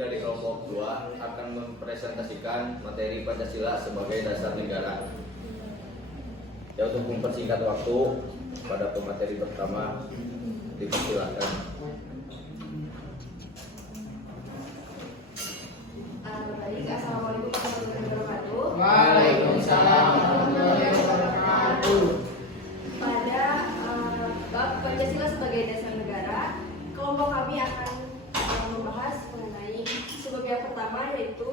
dari kelompok 2 akan mempresentasikan materi Pancasila sebagai dasar negara. Ya, untuk mempersingkat waktu pada pemateri pertama, dipersilakan. Baik, assalamualaikum warahmatullahi wabarakatuh. Waalaikumsalam warahmatullahi wabarakatuh. Pada bab Pancasila sebagai dasar negara, kelompok kami akan membahas mengenai sebagai yang pertama, yaitu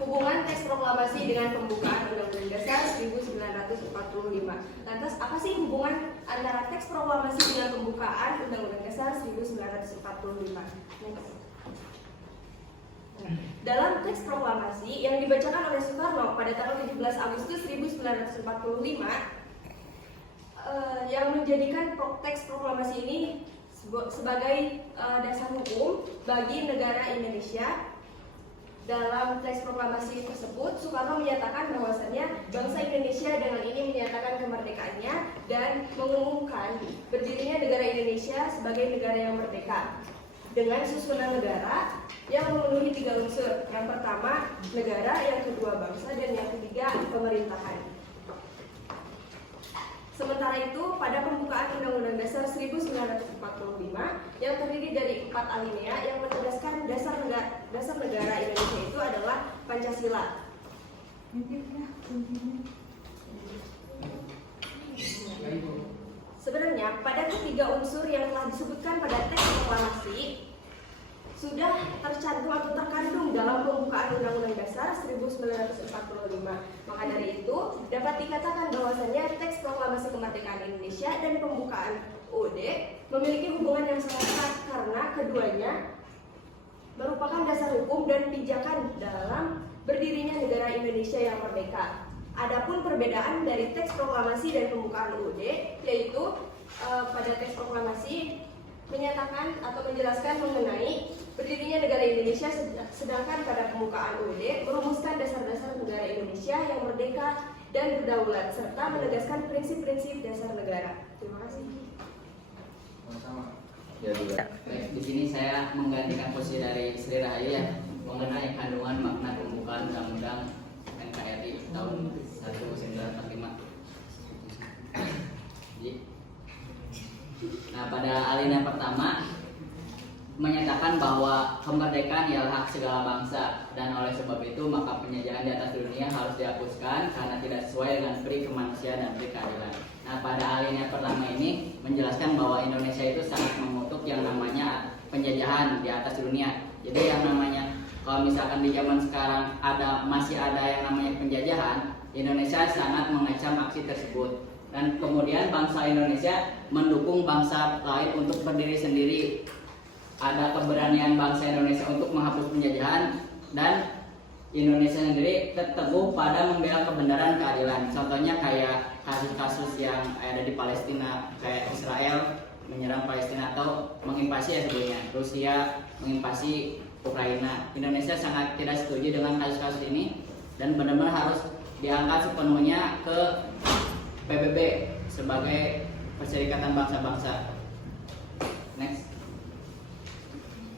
hubungan teks proklamasi dengan pembukaan Undang-Undang Dasar 1945. Lantas, apa sih hubungan antara teks proklamasi dengan pembukaan Undang-Undang Dasar 1945? Dalam teks proklamasi yang dibacakan oleh Soekarno pada tanggal 17 Agustus 1945, yang menjadikan teks proklamasi ini sebagai dasar hukum bagi negara Indonesia. Dalam teks proklamasi tersebut, Soekarno menyatakan bahwasannya bangsa Indonesia dengan ini menyatakan kemerdekaannya dan mengumumkan berdirinya negara Indonesia sebagai negara yang merdeka dengan susunan negara yang memenuhi 3 unsur. Yang pertama, negara, yang kedua bangsa, dan yang ketiga pemerintahan. Sementara itu, pada pembukaan Undang-Undang Dasar 1945 yang terdiri dari 4 alinea yang menegaskan dasar negara Indonesia itu adalah Pancasila. Sebenarnya pada ketiga unsur yang telah disebutkan pada teks proklamasi sudah tercantum atau terkandung dalam pembukaan Undang-Undang Dasar 1945. Maka dari itu dapat dikatakan bahwasannya teks proklamasi kemerdekaan Indonesia dan pembukaan UUD memiliki hubungan yang sangat erat karena keduanya merupakan dasar hukum dan pijakan dalam berdirinya negara Indonesia yang merdeka. Adapun perbedaan dari teks proklamasi dan pembukaan UUD, yaitu pada teks proklamasi menyatakan atau menjelaskan mengenai berdirinya negara Indonesia, sedangkan pada pembukaan UUD merumuskan dasar-dasar negara Indonesia yang merdeka dan berdaulat serta menegaskan prinsip-prinsip dasar negara. Terima kasih. Sama-sama. Ya, juga. Baik, di sini saya menggantikan posisi dari Sri Rahayu ya, mengenai kandungan makna pembukaan Undang-Undang NKRI tahun 1945. Nah, pada alinea pertama menyatakan bahwa kemerdekaan ialah hak segala bangsa, dan oleh sebab itu maka penjajahan di atas dunia harus dihapuskan karena tidak sesuai dengan pri kemanusiaan dan pri keadilan. Nah, pada alinea pertama ini menjelaskan bahwa Indonesia itu sangat mengutuk yang namanya penjajahan di atas dunia. Jadi yang namanya, kalau misalkan di zaman sekarang masih ada yang namanya penjajahan, Indonesia sangat mengecam aksi tersebut. Dan kemudian bangsa Indonesia mendukung bangsa lain untuk berdiri sendiri. Ada keberanian bangsa Indonesia untuk menghapus penjajahan, dan Indonesia sendiri teguh pada membela kebenaran keadilan. Contohnya kayak kasus-kasus yang ada di Palestina, kayak Israel menyerang Palestina atau menginvasi ya sebelumnya Rusia menginvasi Ukraina. Indonesia sangat tidak setuju dengan kasus-kasus ini dan benar-benar harus diangkat sepenuhnya ke PBB sebagai Perserikatan Bangsa-Bangsa. Next.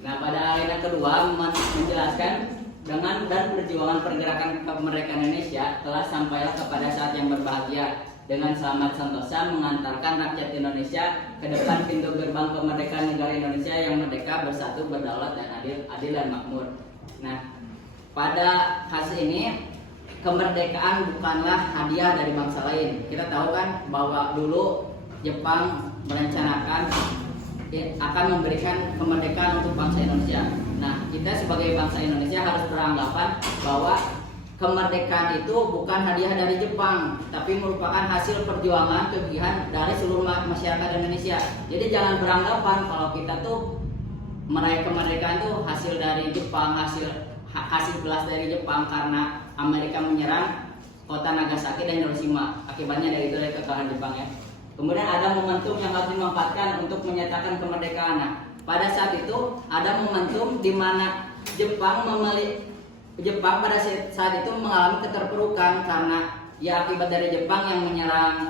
Nah, pada alinea kedua menjelaskan dengan dan perjuangan pergerakan kemerdekaan Indonesia telah sampailah kepada saat yang berbahagia dengan selamat sentosa mengantarkan rakyat Indonesia ke depan pintu gerbang kemerdekaan negara Indonesia yang merdeka, bersatu, berdaulat, dan adil dan makmur. Nah, pada kasus ini kemerdekaan bukanlah hadiah dari bangsa lain. Kita tahu kan bahwa dulu Jepang merencanakan akan memberikan kemerdekaan untuk bangsa Indonesia. Nah, kita sebagai bangsa Indonesia harus beranggapan bahwa kemerdekaan itu bukan hadiah dari Jepang, tapi merupakan hasil perjuangan kegiatan dari seluruh masyarakat Indonesia. Jadi jangan beranggapan kalau kita tuh meraih kemerdekaan itu hasil dari Jepang, hasil belas dari Jepang karena Amerika menyerang kota Nagasaki dan Hiroshima. Akibatnya dari kekalahan Jepang ya. Kemudian ada momentum yang harus dimanfaatkan untuk menyatakan kemerdekaan. Nah, pada saat itu ada momentum di mana Jepang pada saat itu mengalami keterpurukan karena ya akibat dari Jepang yang menyerang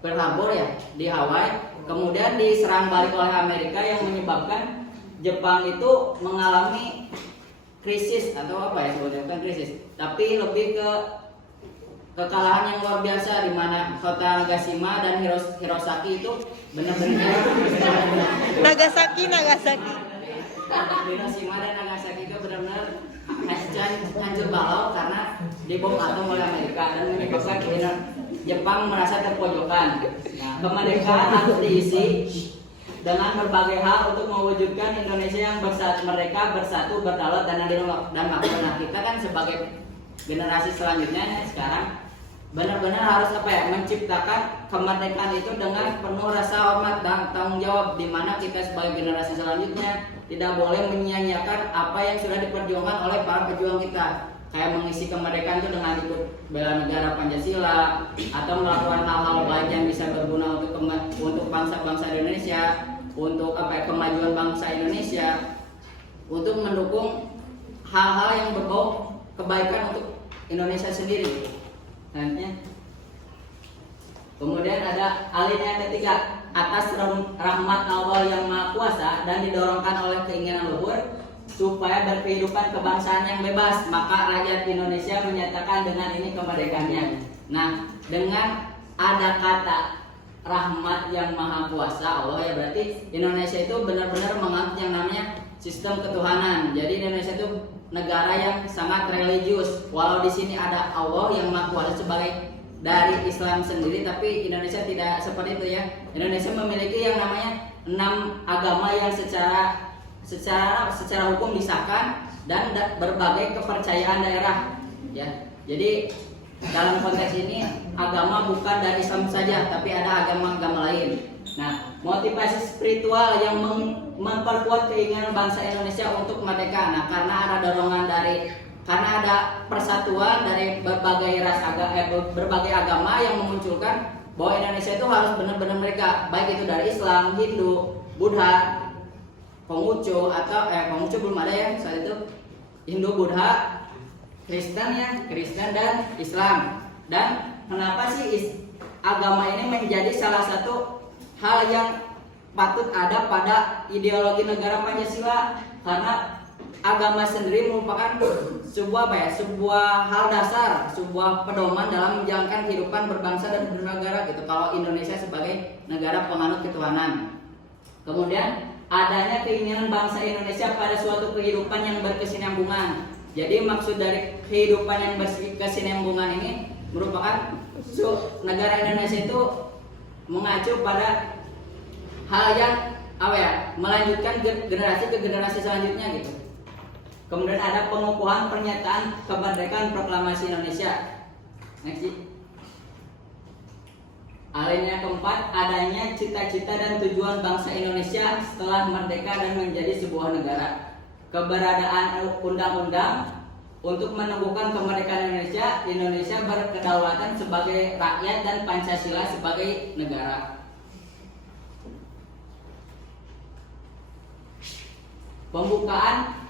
Pearl Harbor ya di Hawaii, kemudian diserang balik oleh Amerika yang menyebabkan Jepang itu mengalami krisis atau apa ya sebetulnya, bukan krisis, tapi lebih ke kekalahan yang luar biasa di mana kota Nagasaki dan Hirosaki itu benar-benar Nagasaki. Hiroshima dan Nagasaki itu benar-benar hancur balau karena dibom atom oleh Amerika dan menyebabkan Jepang merasa terpojokan. Nah, kemerdekaan harus diisi dengan berbagai hal untuk mewujudkan Indonesia yang mereka bersatu, berdaulat dan adil dan makmur. Nah, kita kan sebagai generasi selanjutnya sekarang benar-benar harus menciptakan kemerdekaan itu dengan penuh rasa hormat dan tanggung jawab, di mana kita sebagai generasi selanjutnya tidak boleh menyia-nyiakan apa yang sudah diperjuangkan oleh para pejuang kita, kayak mengisi kemerdekaan itu dengan ikut bela negara Pancasila atau melakukan hal-hal baik yang bisa berguna untuk bangsa-bangsa Indonesia, untuk kemajuan bangsa Indonesia, untuk mendukung hal-hal yang berbau kebaikan untuk Indonesia sendiri. Nantinya. Kemudian ada alinea ketiga, atas rahmat Allah yang Maha Kuasa dan didorongkan oleh keinginan luhur supaya berkehidupan kebangsaan yang bebas, maka rakyat Indonesia menyatakan dengan ini kemerdekaannya. Nah, dengan ada kata rahmat yang Maha Kuasa Allah, ya berarti Indonesia itu benar-benar menganut yang namanya sistem ketuhanan. Jadi Indonesia itu negara yang sangat religius. Walau di sini ada Allah yang Maha Kuasa sebagai dari Islam sendiri, tapi Indonesia tidak seperti itu ya. Indonesia memiliki yang namanya 6 agama yang secara hukum disahkan dan berbagai kepercayaan daerah ya. Jadi dalam konteks ini agama bukan dari Islam saja, tapi ada agama-agama lain. Nah, motivasi spiritual yang memperkuat keinginan bangsa Indonesia untuk merdeka. Nah, karena ada persatuan dari berbagai berbagai agama yang memunculkan bahwa Indonesia itu harus benar-benar mereka, baik itu dari Islam, Hindu, Buddha, Konghucu atau Konghucu belum ada ya saat itu, Hindu, Buddha, Kristen dan Islam. Dan kenapa sih agama ini menjadi salah satu hal yang patut ada pada ideologi negara Pancasila? Karena agama sendiri merupakan sebuah hal dasar, sebuah pedoman dalam menjalankan kehidupan berbangsa dan bernegara gitu. Kalau Indonesia sebagai negara penganut ketuhanan. Kemudian adanya keinginan bangsa Indonesia pada suatu kehidupan yang berkesinambungan. Jadi maksud dari kehidupan yang berkesinambungan ini merupakan negara Indonesia itu mengacu pada hal yang melanjutkan generasi ke generasi selanjutnya gitu. Kemudian ada pengukuhan pernyataan kemerdekaan proklamasi Indonesia. Next. Alinea keempat, adanya cita-cita dan tujuan bangsa Indonesia setelah merdeka dan menjadi sebuah negara. Keberadaan undang-undang untuk meneguhkan kemerdekaan Indonesia berkedaulatan sebagai rakyat dan Pancasila sebagai negara. Pembukaan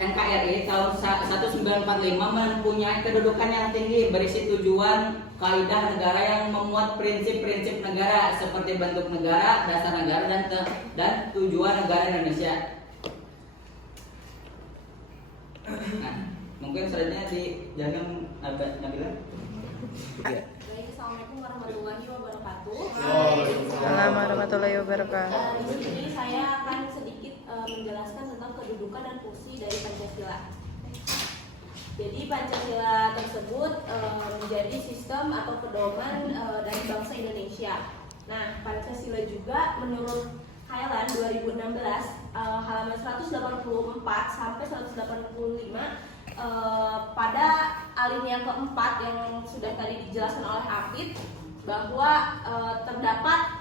NKRI tahun 1945 mempunyai kedudukan yang tinggi, berisi tujuan kaidah negara yang memuat prinsip-prinsip negara seperti bentuk negara, dasar negara dan tujuan negara Indonesia. Nah, mungkin selanjutnya dijaga Nabila. Baik, Assalamualaikum warahmatullahi wabarakatuh. Assalamualaikum warahmatullahi wabarakatuh. Di sini saya akan sedikit menjelaskan tentang kedudukan dan fungsi dari Pancasila. Jadi Pancasila tersebut menjadi sistem atau pedoman dari bangsa Indonesia. Nah, Pancasila juga menurut Thailand 2016 halaman 184 sampai 185 pada alinea keempat yang sudah tadi dijelaskan oleh Hafid bahwa terdapat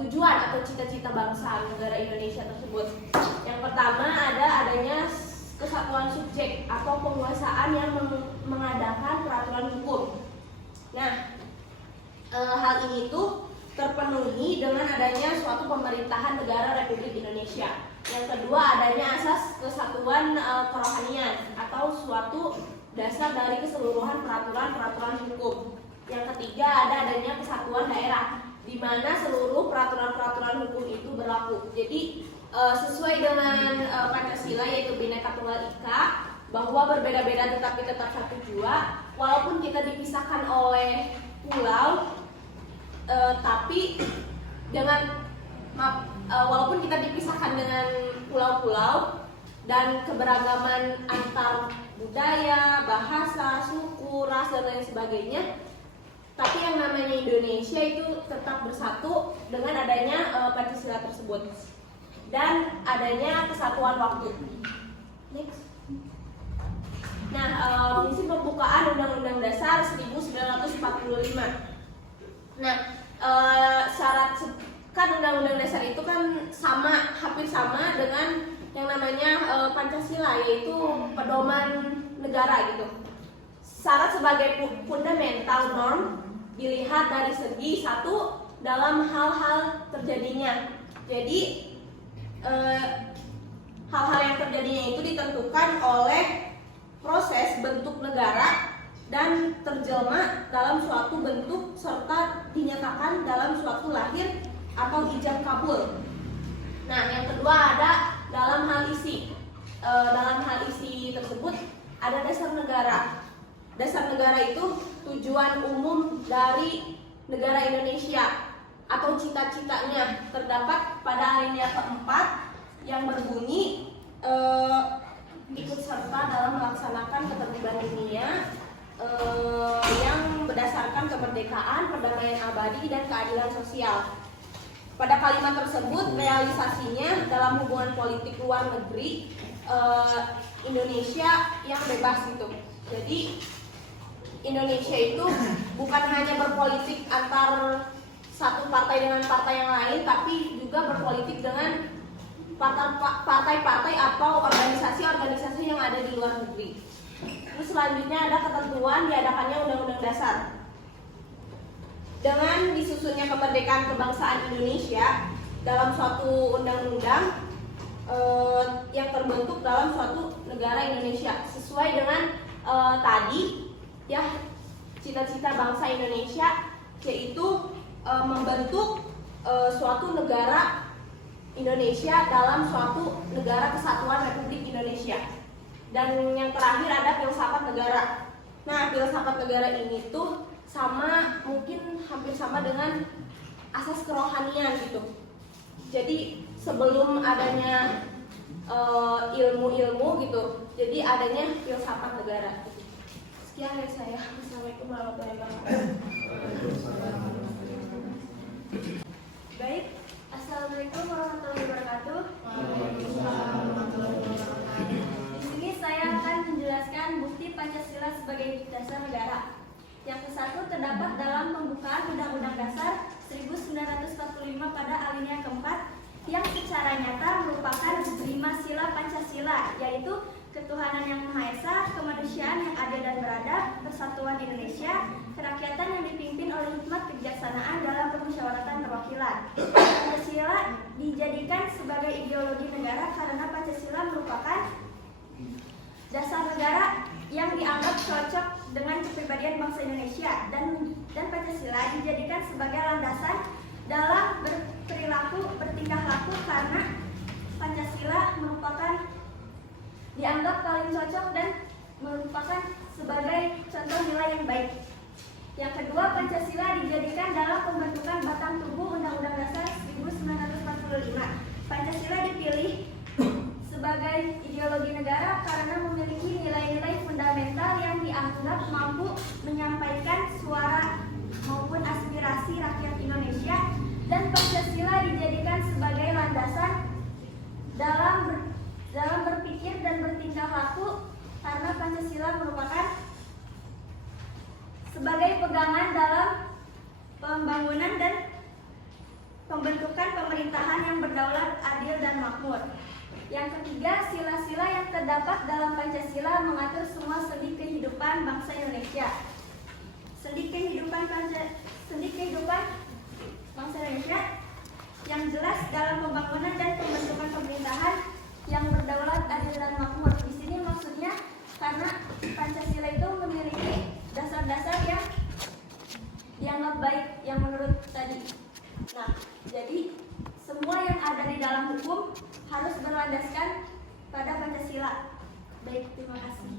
tujuan atau cita-cita bangsa negara Indonesia tersebut. Yang pertama adanya kesatuan subjek atau penguasaan yang mengadakan peraturan hukum. Nah, hal ini tuh terpenuhi dengan adanya suatu pemerintahan negara Republik Indonesia. Yang kedua adanya asas kesatuan kerohanian atau suatu dasar dari keseluruhan peraturan hukum. Yang ketiga adanya kesatuan daerah. di mana seluruh peraturan-peraturan hukum itu berlaku. Jadi sesuai dengan Pancasila yaitu Bhinneka Tunggal Ika, bahwa berbeda-beda tetapi tetap satu jua, walaupun kita dipisahkan oleh pulau, tapi dengan walaupun kita dipisahkan dengan pulau-pulau dan keberagaman antar budaya, bahasa, suku, ras dan lain sebagainya, tapi yang namanya Indonesia itu tetap bersatu dengan adanya Pancasila tersebut dan adanya kesatuan waktu. Next. Nah, prinsip pembukaan Undang-Undang Dasar 1945. Nah, syarat kan Undang-Undang Dasar itu kan hampir sama dengan yang namanya Pancasila, yaitu pedoman negara gitu. Syarat sebagai fundamental norm dilihat dari segi satu dalam hal-hal terjadinya. Jadi hal-hal yang terjadinya itu ditentukan oleh proses bentuk negara dan terjelma dalam suatu bentuk serta dinyatakan dalam suatu lahir atau ijab kabul. Nah, yang kedua ada dalam hal isi. Dalam hal isi tersebut ada dasar negara. Dasar negara itu tujuan umum dari negara Indonesia atau cita-citanya terdapat pada alinea keempat yang berbunyi ikut serta dalam melaksanakan ketertiban dunia yang berdasarkan kemerdekaan, perdamaian abadi, dan keadilan sosial. Pada kalimat tersebut realisasinya dalam hubungan politik luar negeri Indonesia yang bebas gitu. Jadi Indonesia itu bukan hanya berpolitik antar satu partai dengan partai yang lain, tapi juga berpolitik dengan partai-partai atau organisasi-organisasi yang ada di luar negeri. Terus selanjutnya ada ketentuan diadakannya Undang-Undang Dasar. Dengan disusunnya kemerdekaan kebangsaan Indonesia dalam suatu undang-undang yang terbentuk dalam suatu negara Indonesia sesuai dengan tadi ya cita-cita bangsa Indonesia, yaitu membentuk suatu negara Indonesia dalam suatu negara kesatuan Republik Indonesia. Dan yang terakhir ada filsafat negara. Nah, filsafat negara ini tuh mungkin hampir sama dengan asas kerohanian gitu. Jadi sebelum adanya ilmu-ilmu gitu, jadi adanya filsafat negara. Sekian dari saya. Assalamualaikum warahmatullahi wabarakatuh. Baik, assalamualaikum warahmatullahi wabarakatuh. Di sini saya akan menjelaskan bukti Pancasila sebagai dasar negara. Yang kesatu terdapat dalam pembukaan Undang-Undang Dasar 1945 pada alinea keempat yang secara nyata merupakan 5 sila Pancasila, yaitu ketuhanan yang Maha Esa, kemanusiaan yang adil dan beradab, persatuan Indonesia, kerakyatan yang dipimpin oleh hikmat kebijaksanaan dalam permusyawaratan perwakilan. Pancasila dijadikan sebagai ideologi negara karena Pancasila merupakan dasar negara yang dianggap cocok dengan kepribadian bangsa Indonesia, dan Pancasila dijadikan sebagai landasan dalam berperilaku bertingkah laku karena Pancasila merupakan dianggap paling cocok dan merupakan sebagai contoh nilai yang baik. Yang kedua, Pancasila dijadikan dalam pembentukan batang tubuh Undang-Undang Dasar 1945. Pancasila dipilih sebagai ideologi negara karena memiliki nilai-nilai fundamental yang dianggap mampu menyampaikan suara maupun aspirasi rakyat Indonesia, dan Pancasila dijadikan sebagai landasan dalam berpikir dan bertingkah laku karena Pancasila merupakan sebagai pegangan dalam pembangunan dan pembentukan pemerintahan yang berdaulat, adil, dan makmur. Yang ketiga, sila-sila yang terdapat dalam Pancasila mengatur semua sendi kehidupan bangsa Indonesia. Sendi kehidupan bangsa Indonesia yang jelas dalam pembangunan dan pembentukan pemerintahan yang berdaulat, adil, dan makmur. Di sini maksudnya karena Pancasila itu memiliki dasar-dasar yang dianggap baik yang menurut tadi. harus berlandaskan pada Pancasila. Baik, terima kasih.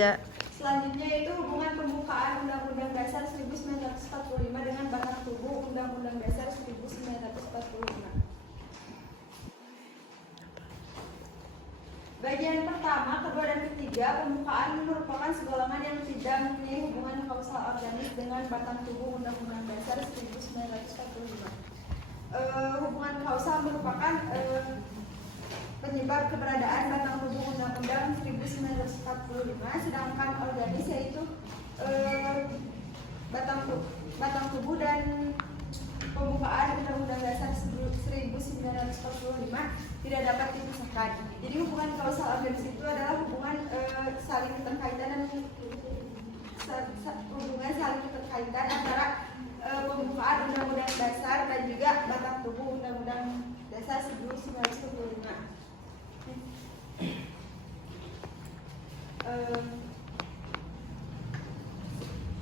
Ya. Selanjutnya itu hubungan pembukaan Undang-Undang Dasar 1945 dengan batang tubuh Undang-Undang Dasar 1945. Bagian pertama, kedua, dan ketiga, pembukaan merupakan segolongan yang tidak mempunyai hubungan kausal organik dengan batang tubuh Undang-Undang Dasar 1945. Hubungan kausal merupakan penyebab keberadaan batang tubuh Undang-Undang 1945, sedangkan organis yaitu batang tubuh dan pembukaan Undang-Undang Dasar 1945 tidak dapat dipisahkan. Jadi hubungan kausal organis itu adalah hubungan saling keterkaitan antara pembukaan Undang-Undang Dasar dan juga batang tubuh Undang-Undang Dasar 1945.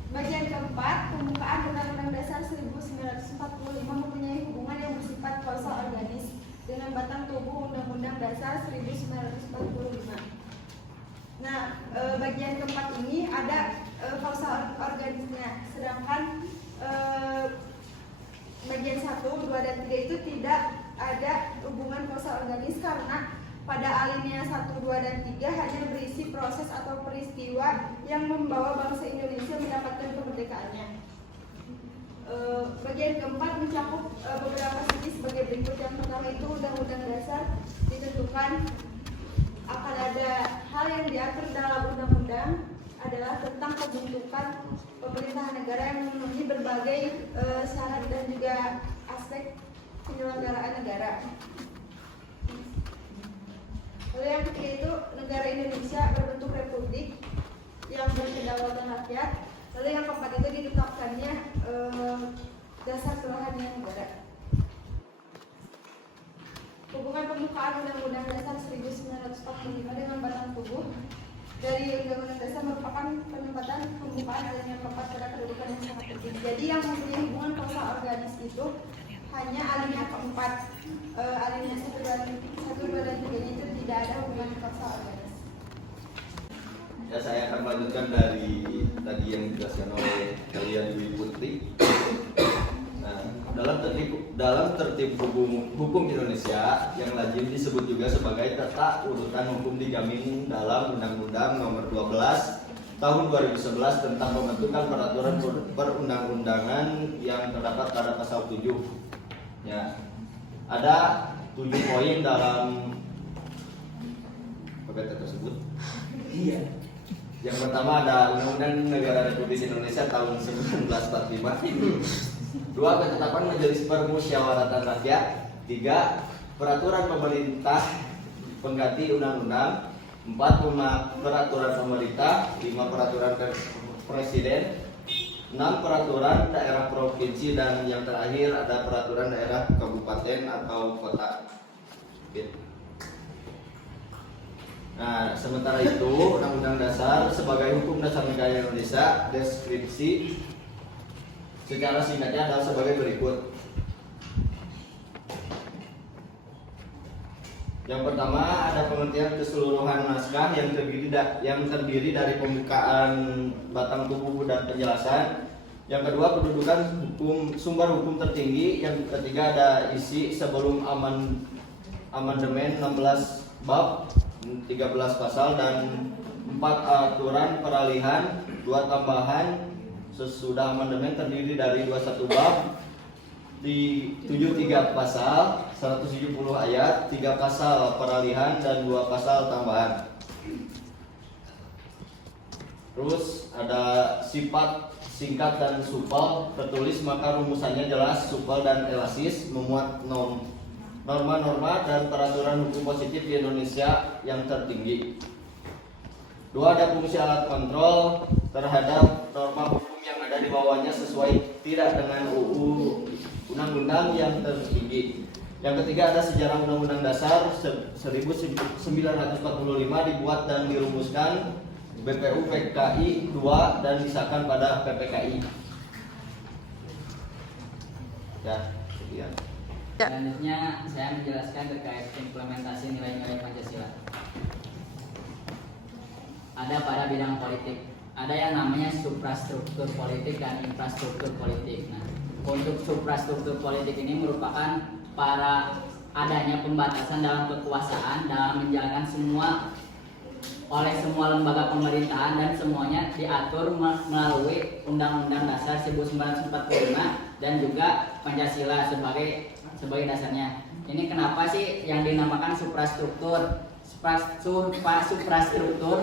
Bagian keempat, pembukaan Undang-Undang Dasar 1945 mempunyai hubungan yang bersifat kausal organis dengan batang tubuh Undang-Undang Dasar 1945. Nah, bagian keempat ini ada kausal organisnya, sedangkan bagian 1, 2, dan 3 itu tidak ada hubungan kausal organis karena pada alinea 1, 2, dan 3 hanya berisi proses atau peristiwa yang membawa bangsa Indonesia mendapatkan kemerdekaannya. Bagian keempat mencakup beberapa segi sebagai berikut. Yang pertama itu Undang-Undang Dasar ditentukan akan ada hal yang diatur dalam undang-undang adalah tentang pembentukan pemerintahan negara yang memenuhi berbagai syarat dan juga aspek penyelenggaraan negara. Lalu yang ketiga itu negara Indonesia berbentuk republik yang berkedaulatan rakyat. Lalu yang keempat itu ditetapkannya dasar kerohanian negara. Hubungan pembukaan Undang-Undang Dasar 1945 dengan batang tubuh dari Undang-Undang Dasar merupakan penempatan pembukaan alinea keempat pada kedudukan yang sangat penting. Jadi yang mempunyai hubungan kausal organis itu hanya alinea keempat, alinea 1, 2, dan 3 itu tidak ada hubungan kausal organis. Ya, saya akan melanjutkan dari tadi yang dijelaskan oleh kalian Ibu Putri. Nah, dalam tertib hukum Indonesia yang lazim disebut juga sebagai tata urutan hukum dijamin dalam Undang-Undang Nomor 12 Tahun 2011 tentang pembentukan peraturan perundang-undangan yang terdapat pada pasal 7. Ya, ada 7 poin dalam PPT tersebut. Iya. Yang pertama ada Undang-Undang Negara Republik Indonesia tahun 1945. 2. Ketetapan Majelis Permusyawaratan Rakyat. 3. Peraturan pemerintah pengganti undang-undang. 4. Peraturan pemerintah. 5. Peraturan presiden. 6. Peraturan daerah provinsi, dan yang terakhir ada peraturan daerah kabupaten atau kota. Nah, sementara itu Undang-Undang Dasar sebagai hukum dasar negara Indonesia, deskripsi secara singkatnya adalah sebagai berikut. Yang pertama ada pengertian keseluruhan naskah yang terdiri dari pembukaan, batang tubuh, dan penjelasan. Yang kedua kedudukan sumber hukum tertinggi. Yang ketiga ada isi sebelum amandemen 16 bab 13 pasal dan 4 aturan peralihan, 2 tambahan sesudah amandemen terdiri dari 21 bab, di 73 pasal, 170 ayat, 3 pasal peralihan dan 2 pasal tambahan. Terus ada sifat singkat dan supel tertulis, maka rumusannya jelas, supel dan elasis, memuat norma-norma dan peraturan hukum positif di Indonesia yang tertinggi. 2. Ada fungsi alat kontrol terhadap norma hukum yang ada di bawahnya sesuai tidak dengan UU undang-undang yang tertinggi. Yang ketiga ada sejarah Undang-Undang Dasar 1945 dibuat dan dirumuskan BPU PKI 2 dan disahkan pada PPKI. Ya, sekian. Selanjutnya saya menjelaskan terkait implementasi nilai-nilai Pancasila. Ada pada bidang politik, ada yang namanya suprastruktur politik dan infrastruktur politik. Nah, untuk suprastruktur politik ini merupakan para adanya pembatasan dalam kekuasaan dalam menjalankan oleh semua lembaga pemerintahan dan semuanya diatur melalui Undang-Undang Dasar 1945 dan juga Pancasila sebagai dasarnya. Ini kenapa sih yang dinamakan suprastruktur? Suprastruktur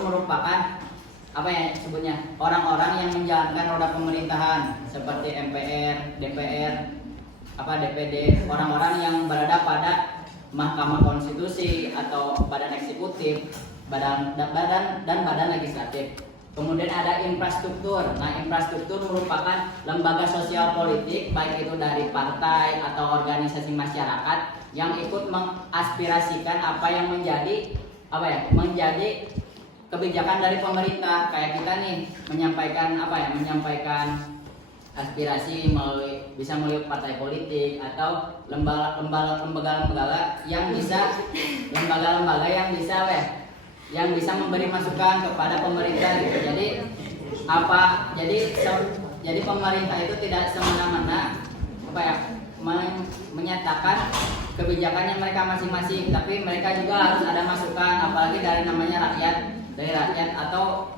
merupakan apa ya sebutnya, orang-orang yang menjalankan roda pemerintahan seperti MPR, DPR, DPD, orang-orang yang berada pada Mahkamah Konstitusi atau badan eksekutif, badan legislatif. Kemudian ada infrastruktur. Nah, infrastruktur merupakan lembaga sosial politik baik itu dari partai atau organisasi masyarakat yang ikut mengaspirasikan apa yang menjadi kebijakan dari pemerintah. Kayak kita nih menyampaikan aspirasi bisa melalui partai politik atau lembaga-lembaga yang bisa memberi masukan kepada pemerintah gitu. Jadi pemerintah itu tidak semena-mena menyatakan kebijakannya mereka masing-masing, tapi mereka juga harus ada masukan, apalagi dari rakyat atau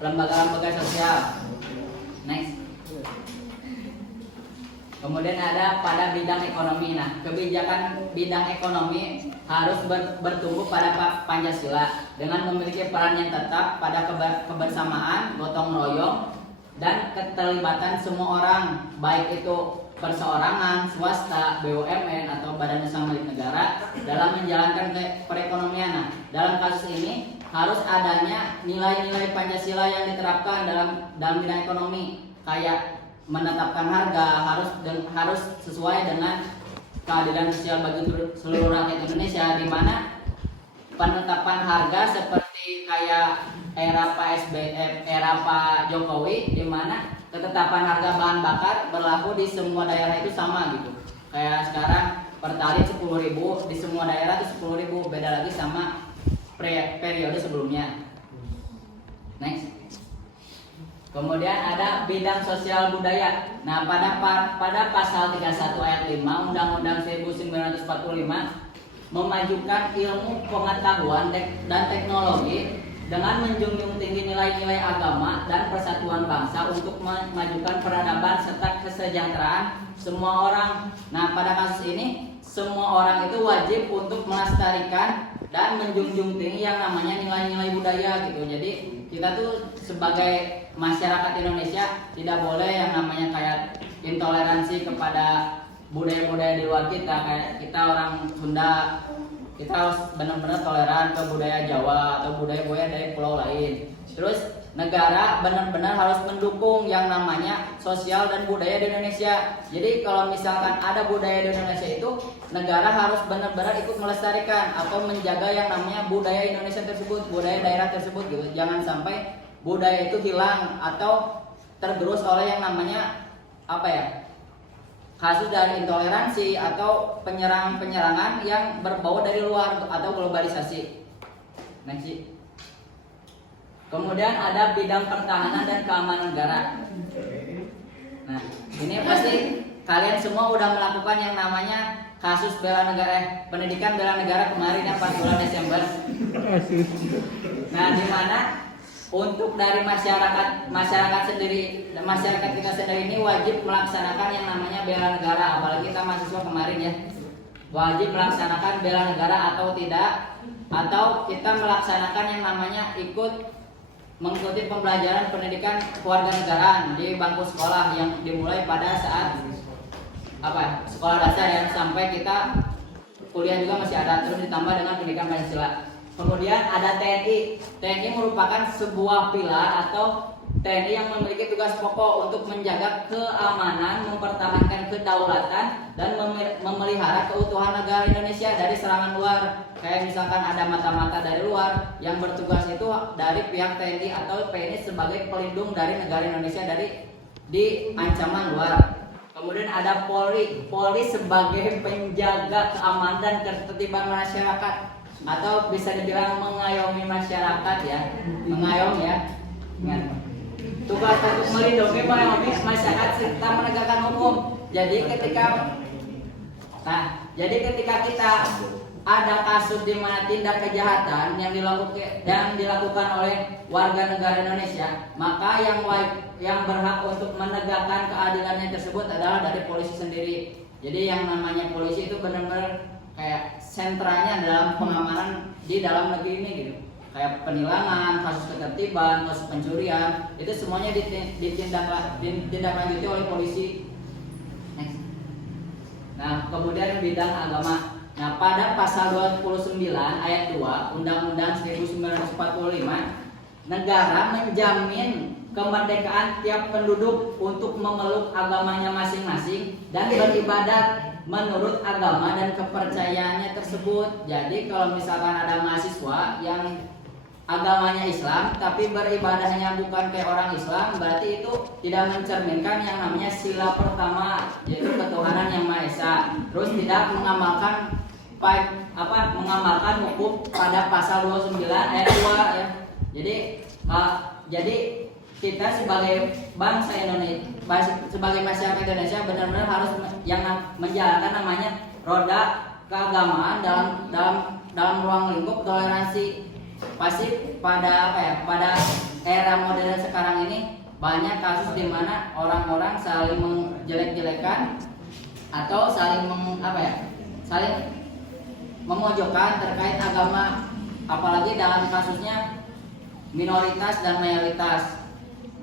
lembaga-lembaga sosial. Next. Kemudian ada pada bidang ekonomi. Nah, kebijakan bidang ekonomi harus bertumbuh pada Pancasila dengan memiliki peran yang tetap pada kebersamaan, gotong royong, dan keterlibatan semua orang, baik itu perseorangan, swasta, BUMN, atau badan usaha milik negara dalam menjalankan perekonomian. Nah, dalam kasus ini harus adanya nilai-nilai Pancasila yang diterapkan dalam bidang ekonomi, kayak menetapkan harga harus sesuai dengan keadilan sosial bagi seluruh rakyat Indonesia, di mana penetapan harga seperti kayak era Pak Jokowi, di mana ketetapan harga bahan bakar berlaku di semua daerah itu sama gitu. Kayak sekarang Pertalite 10.000 di semua daerah itu 10.000, beda lagi sama periode sebelumnya. Next. Kemudian ada bidang sosial budaya. Nah, pada pasal 31 ayat 5 Undang-Undang 1945 memajukan ilmu pengetahuan dan teknologi dengan menjunjung tinggi nilai-nilai agama dan persatuan bangsa untuk memajukan peradaban serta kesejahteraan semua orang. Nah, pada kasus ini semua orang itu wajib untuk melestarikan dan menjunjung tinggi yang namanya nilai-nilai budaya gitu. Jadi kita tuh sebagai masyarakat Indonesia tidak boleh yang namanya kayak intoleransi kepada budaya-budaya di luar kita. Kayak kita orang Sunda, kita harus benar-benar toleran ke budaya Jawa atau budaya-budaya dari pulau lain. Terus negara benar-benar harus mendukung yang namanya sosial dan budaya di Indonesia. Jadi kalau misalkan ada budaya di Indonesia itu, negara harus benar-benar ikut melestarikan atau menjaga yang namanya budaya Indonesia tersebut, budaya daerah tersebut gitu. Jangan sampai budaya itu hilang atau tergerus oleh yang namanya kasus dari intoleransi atau penyerangan yang berbau dari luar atau globalisasi. Next. Kemudian ada bidang pertahanan dan keamanan negara. Nah, ini pasti kalian semua udah melakukan yang namanya kasus bela negara, pendidikan bela negara kemarin yang pas bulan Desember. Nah, di mana untuk dari masyarakat kita sendiri ini wajib melaksanakan yang namanya bela negara, apalagi kita mahasiswa kemarin ya. Wajib melaksanakan bela negara atau tidak, atau kita melaksanakan yang namanya mengikuti pembelajaran pendidikan kewarganegaraan di bangku sekolah yang dimulai pada saat sekolah dasar yang sampai kita kuliah juga masih ada, terus ditambah dengan pendidikan Pancasila. Kemudian ada TNI. TNI merupakan sebuah pilar atau TNI yang memiliki tugas pokok untuk menjaga keamanan, mempertahankan kedaulatan, dan memelihara keutuhan negara Indonesia dari serangan luar. Kayak misalkan ada mata-mata dari luar yang bertugas itu dari pihak TNI atau PNI sebagai pelindung dari negara Indonesia di ancaman luar. Kemudian ada Polri. Polri sebagai penjaga keamanan dan ketertiban masyarakat atau bisa dibilang mengayomi masyarakat ya. Mengayomi ya. Ingat. Tugas untuk melindungi mengayomi masyarakat serta menegakkan hukum. Jadi ketika kita ada kasus di mana tindak kejahatan yang dilakukan oleh warga negara Indonesia, maka yang berhak untuk menegakkan keadilannya tersebut adalah dari polisi sendiri. Jadi yang namanya polisi itu benar-benar kayak sentranya dalam pengamanan di dalam negeri ini gitu. Kayak penilangan, kasus ketertiban, kasus pencurian, itu semuanya ditindaklanjuti oleh polisi. Next. Nah, kemudian bidang agama. Nah, pada pasal 29 ayat 2 Undang-Undang 1945, negara menjamin kemerdekaan tiap penduduk untuk memeluk agamanya masing-masing dan beribadat menurut agama dan kepercayaannya tersebut. Jadi kalau misalkan ada mahasiswa yang agamanya Islam tapi beribadahnya bukan kayak orang Islam, berarti itu tidak mencerminkan yang namanya sila pertama, yaitu ketuhanan yang Maha Esa. Terus tidak mengamalkan hukum pada pasal 29 ayat 2 ya. Jadi kita sebagai bangsa Indonesia, sebagai masyarakat Indonesia benar-benar harus yang menjalankan namanya roda keagamaan dalam ruang lingkup toleransi. Pasti pada era modern sekarang ini banyak kasus di mana orang-orang saling menjelek-jelekan atau saling memojokkan terkait agama, apalagi dalam kasusnya minoritas dan mayoritas.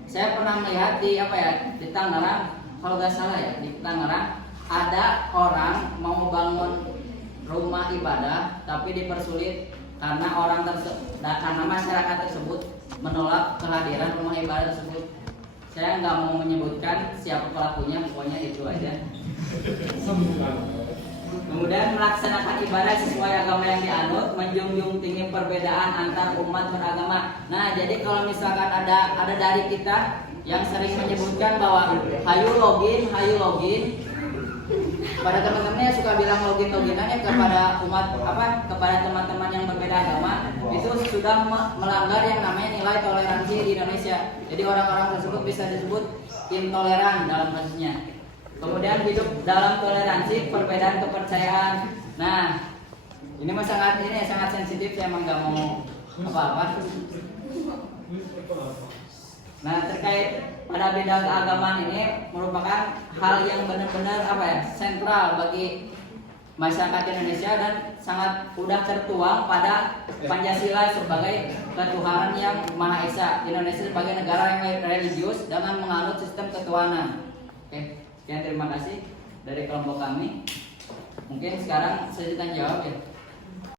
Saya pernah melihat di Tangerang, kalau nggak salah ya, di Tangerang ada orang mau bangun rumah ibadah tapi dipersulit karena karena masyarakat tersebut menolak kehadiran rumah ibadah tersebut. Saya nggak mau menyebutkan siapa pelakunya, pokoknya itu aja. Kemudian melaksanakan ibadah sesuai agama yang dianut, menjunjung tinggi perbedaan antar umat beragama. Nah, jadi kalau misalkan ada dari kita yang sering menyebutkan bahwa hayu login, pada teman-temannya suka bilang login-loginannya kepada umat kepada teman-teman yang berbeda agama, itu sudah melanggar yang namanya nilai toleransi di Indonesia. Jadi orang-orang tersebut bisa disebut intoleran dalam kasusnya. Kemudian hidup dalam toleransi perbedaan kepercayaan. Nah, ini sangat sensitif, saya emang nggak mau apa-apa. Nah, terkait pada bidang keagamaan ini merupakan hal yang benar-benar sentral bagi masyarakat Indonesia dan sangat mudah tertuang pada Pancasila sebagai ketuhanan yang Maha Esa. Indonesia sebagai negara yang religius dengan menganut sistem ketuhanan. Oke. Sekian, terima kasih dari kelompok kami. Mungkin sekarang saya jawab ya.